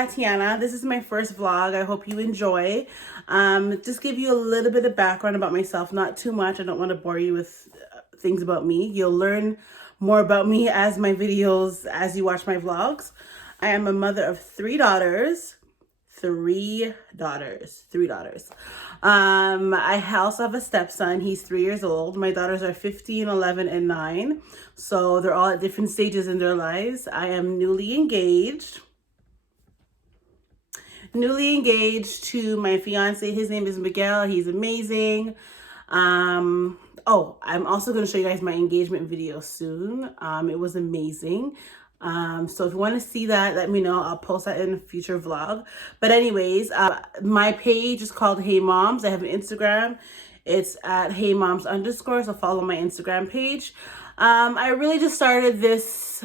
Tatyana. This is my first vlog. I hope you enjoy. Just give you a little bit of background about myself, not too much. I don't want to bore you with things about me. You'll learn more about me as my videos, as you watch my vlogs. I am a mother of three daughters. Three daughters. I also have a stepson. He's 3 years old. My daughters are 15, 11, and 9. So they're all at different stages in their lives. I am newly engaged to my fiance. His name is Miguel. He's amazing. Oh, I'm also going to show you guys my engagement video soon. It was amazing. So if you want to see that, let me know. I'll post that in a future vlog. But anyways, my page is called HeyMoms. I have an Instagram. It's at HeyMoms_. So follow my Instagram page. I really just started this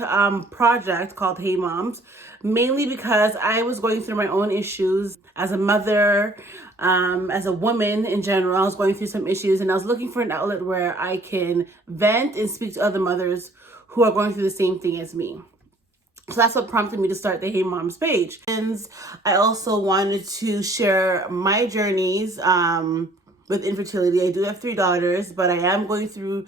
project called HeyMoms mainly because I was going through my own issues as a mother, as a woman in general. I was going through some issues and I was looking for an outlet where I can vent and speak to other mothers who are going through the same thing as me. So that's what prompted me to start the Hey Moms page. And I also wanted to share my journeys with infertility. I do have 3 daughters, but I am going through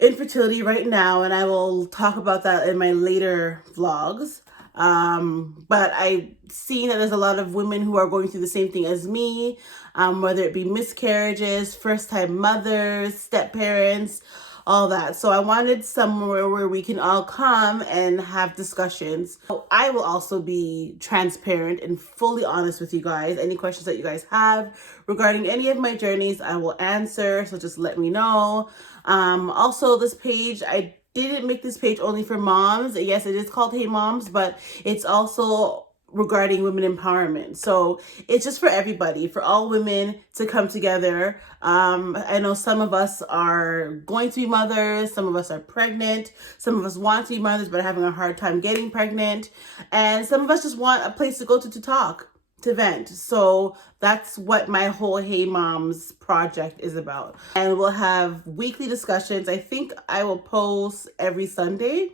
infertility right now, and I will talk about that in my later vlogs. But I've seen that there's a lot of women who are going through the same thing as me, whether it be miscarriages, first-time mothers, step-parents, all that. So I wanted somewhere where we can all come and have discussions. I will also be transparent and fully honest with you guys. Any questions that you guys have regarding any of my journeys, I will answer. So just let me know. Also, this page, I didn't make this page only for moms. Yes, it is called Hey Moms, but it's also regarding women empowerment. So it's just for everybody, for all women to come together. I know some of us are going to be mothers, some of us are pregnant, some of us want to be mothers but are having a hard time getting pregnant, and some of us just want a place to go to talk, to vent. So that's what my whole Hey Moms project is about. And we'll have weekly discussions. I think I will post every Sunday.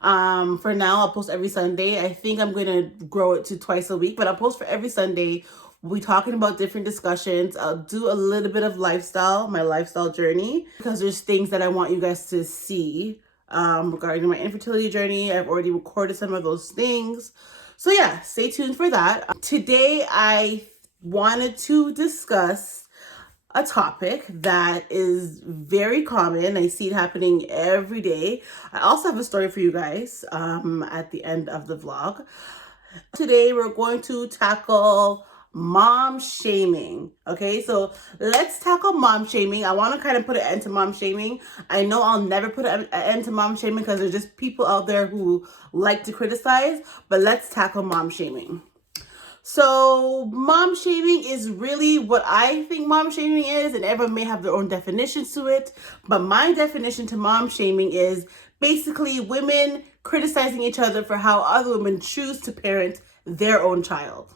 For now, I'll post every Sunday. I think I'm going to grow it to twice a week, but I'll post for every Sunday. We'll be talking about different discussions. I'll do a little bit of my lifestyle journey, because there's things that I want you guys to see regarding my infertility journey. I've already recorded some of those things. So yeah, stay tuned for that. Today, I wanted to discuss a topic that is very common. I see it happening every day. I also have a story for you guys at the end of the vlog. Today, we're going to tackle mom shaming. Okay, so let's tackle mom shaming. I want to kind of put an end to mom shaming. I know I'll never put an end to mom shaming because there's just people out there who like to criticize, but let's tackle mom shaming. So mom shaming is really what I think mom shaming is, and everyone may have their own definitions to it, but my definition to mom shaming is basically women criticizing each other for how other women choose to parent their own child.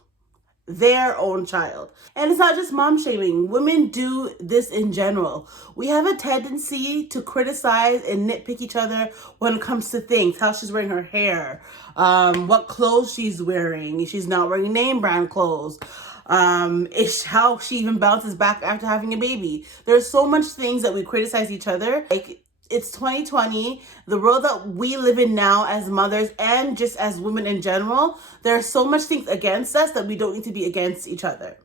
And it's not just mom shaming. Women do this in general. We have a tendency to criticize and nitpick each other when it comes to things: how she's wearing her hair, what clothes she's wearing, if she's not wearing name brand clothes, how she even bounces back after having a baby. There's so much things that we criticize each other. Like, it's 2020, the world that we live in now as mothers and just as women in general, there are so much things against us that we don't need to be against each other.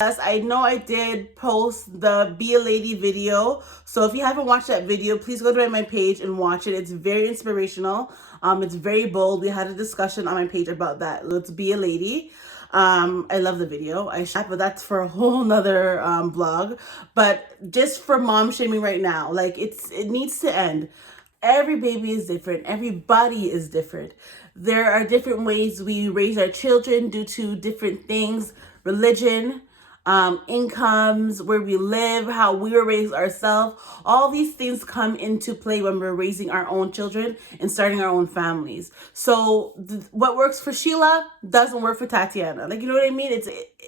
Yes, I know I did post the Be a Lady video. So if you haven't watched that video, please go to my page and watch it. It's very inspirational. It's very bold. We had a discussion on my page about that. Let's be a lady. I love the video. But that's for a whole nother vlog. But just for mom shaming right now, like, it needs to end. Every baby is different. Everybody is different. There are different ways we raise our children due to different things: religion, incomes, where we live, how we were raised ourselves. All these things come into play when we're raising our own children and starting our own families. So what works for Sheila doesn't work for Tatyana. Like, you know what I mean?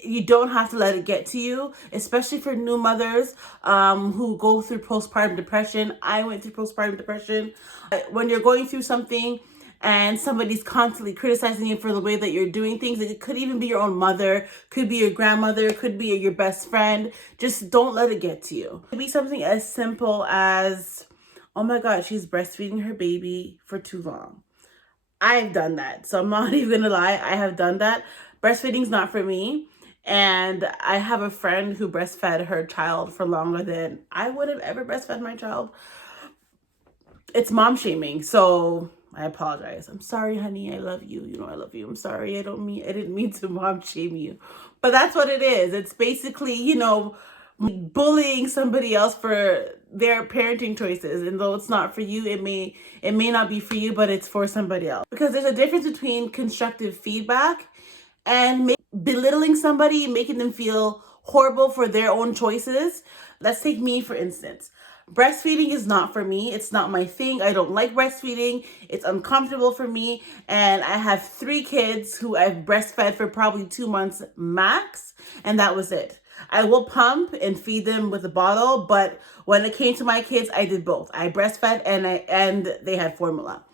You don't have to let it get to you, especially for new mothers who go through postpartum depression. I went through postpartum depression. When you're going through something, and somebody's constantly criticizing you for the way that you're doing things. It could even be your own mother, could be your grandmother, could be your best friend. Just don't let it get to you. It could be something as simple as, oh my God, she's breastfeeding her baby for too long. I've done that. So I'm not even gonna lie, I have done that. Breastfeeding's not for me. And I have a friend who breastfed her child for longer than I would have ever breastfed my child. It's mom shaming. So I apologize. I'm sorry, honey. I love you. You know I love you. I'm sorry. I didn't mean to mom shame you. But that's what it is. It's basically, bullying somebody else for their parenting choices. And though it's not for you, it may not be for you, but it's for somebody else. Because there's a difference between constructive feedback and belittling somebody, making them feel horrible for their own choices. Let's take me, for instance. Breastfeeding is not for me. It's not my thing. I don't like breastfeeding. It's uncomfortable for me. And I have 3 kids who I've breastfed for probably 2 months max. And that was it. I will pump and feed them with a bottle. But when it came to my kids, I did both. I breastfed and they had formula.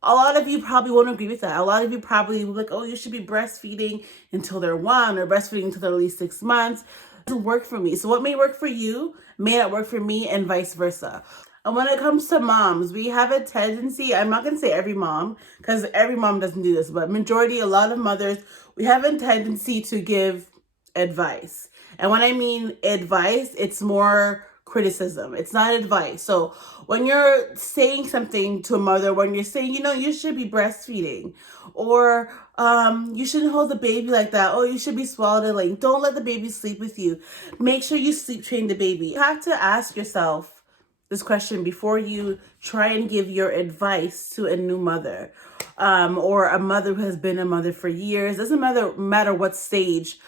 A lot of you probably won't agree with that. A lot of you probably will be like, oh, you should be breastfeeding until they're 1 or breastfeeding until they're at least 6 months. It doesn't work for me. So what may work for you may not work for me, and vice versa. And when it comes to moms, we have a tendency, I'm not going to say every mom, because every mom doesn't do this, but majority, a lot of mothers, we have a tendency to give advice. And when I mean advice, it's more criticism. It's not advice. So when you're saying something to a mother, when you're saying, you should be breastfeeding, or you shouldn't hold the baby like that, oh, you should be swaddling, don't let the baby sleep with you, make sure you sleep train the baby. You have to ask yourself this question before you try and give your advice to a new mother, or a mother who has been a mother for years. Doesn't matter what stage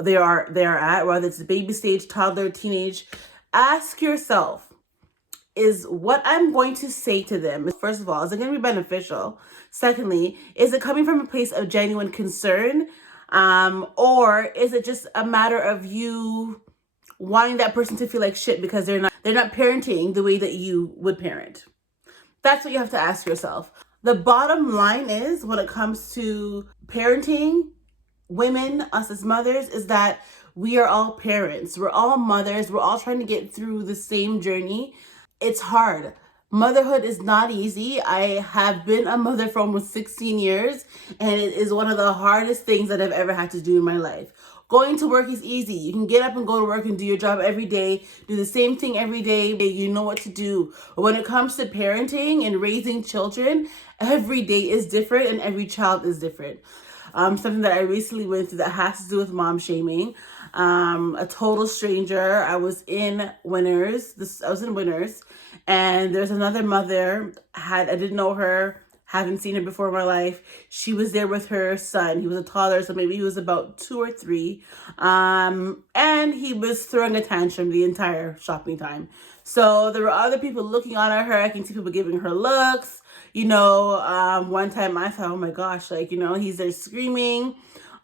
they are at, whether it's the baby stage, toddler, teenage. Ask yourself, is what I'm going to say to them, first of all, is it going to be beneficial? Secondly, is it coming from a place of genuine concern? Or is it just a matter of you wanting that person to feel like shit because they're not parenting the way that you would parent? That's what you have to ask yourself. The bottom line is, when it comes to parenting, women, us as mothers, is that we are all parents. We're all mothers. We're all trying to get through the same journey. It's hard. Motherhood is not easy. I have been a mother for almost 16 years, and it is one of the hardest things that I've ever had to do in my life. Going to work is easy. You can get up and go to work and do your job every day, do the same thing every day. You know what to do. But when it comes to parenting and raising children, every day is different and every child is different. Something that I recently went through that has to do with mom shaming. A total stranger. I was in Winners, and there's another mother. I didn't know her, haven't seen her before in my life. She was there with her son. He was a toddler, so maybe he was about 2 or 3. And he was throwing a tantrum the entire shopping time. So there were other people looking on at her. I can see people giving her looks. One time I thought, oh my gosh, he's there screaming.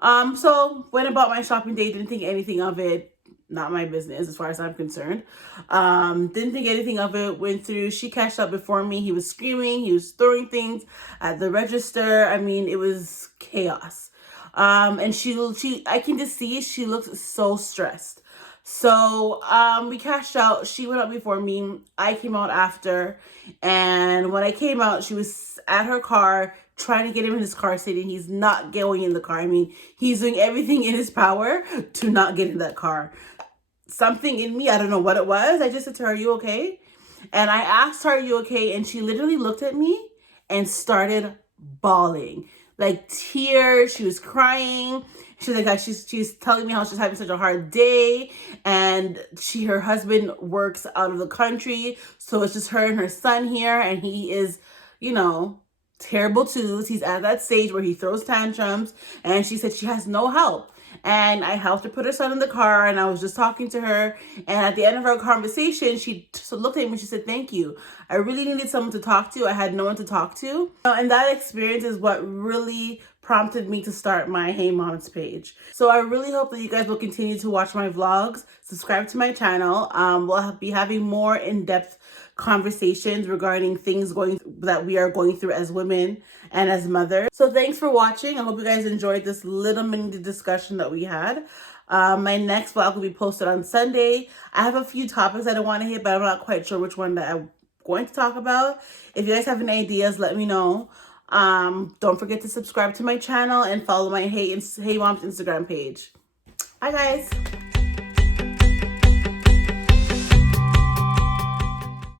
So went about my shopping day, didn't think anything of it. Not my business as far as I'm concerned. Didn't think anything of it. Went through, she cashed out before me. He was screaming, he was throwing things at the register. I mean, it was chaos. And I can just see she looked so stressed. So we cashed out. She went out before me. I came out after. And when I came out, she was at her car trying to get him in his car seat, and he's not going in the car. I mean, he's doing everything in his power to not get in that car. Something in me, I don't know what it was. I just said to her, are you okay? And I asked her, are you okay? And she literally looked at me and started bawling. Like tears. She was crying. She was like, she's telling me how she's having such a hard day, and her husband works out of the country, so it's just her and her son here, and he is, terrible twos. He's at that stage where he throws tantrums, and she said she has no help. And I helped her put her son in the car, and I was just talking to her, and at the end of our conversation, she looked at me and she said, thank you. I really needed someone to talk to. I had no one to talk to. And that experience is what really prompted me to start my Hey Moms page. So I really hope that you guys will continue to watch my vlogs, subscribe to my channel. We'll be having more in-depth conversations regarding things that we are going through as women and as mothers. So thanks for watching. I hope you guys enjoyed this little mini discussion that we had. My next vlog will be posted on Sunday. I have a few topics that I want to hit, but I'm not quite sure which one that I'm going to talk about. If you guys have any ideas, let me know. Don't forget to subscribe to my channel and follow my Hey Moms Instagram page. Bye guys.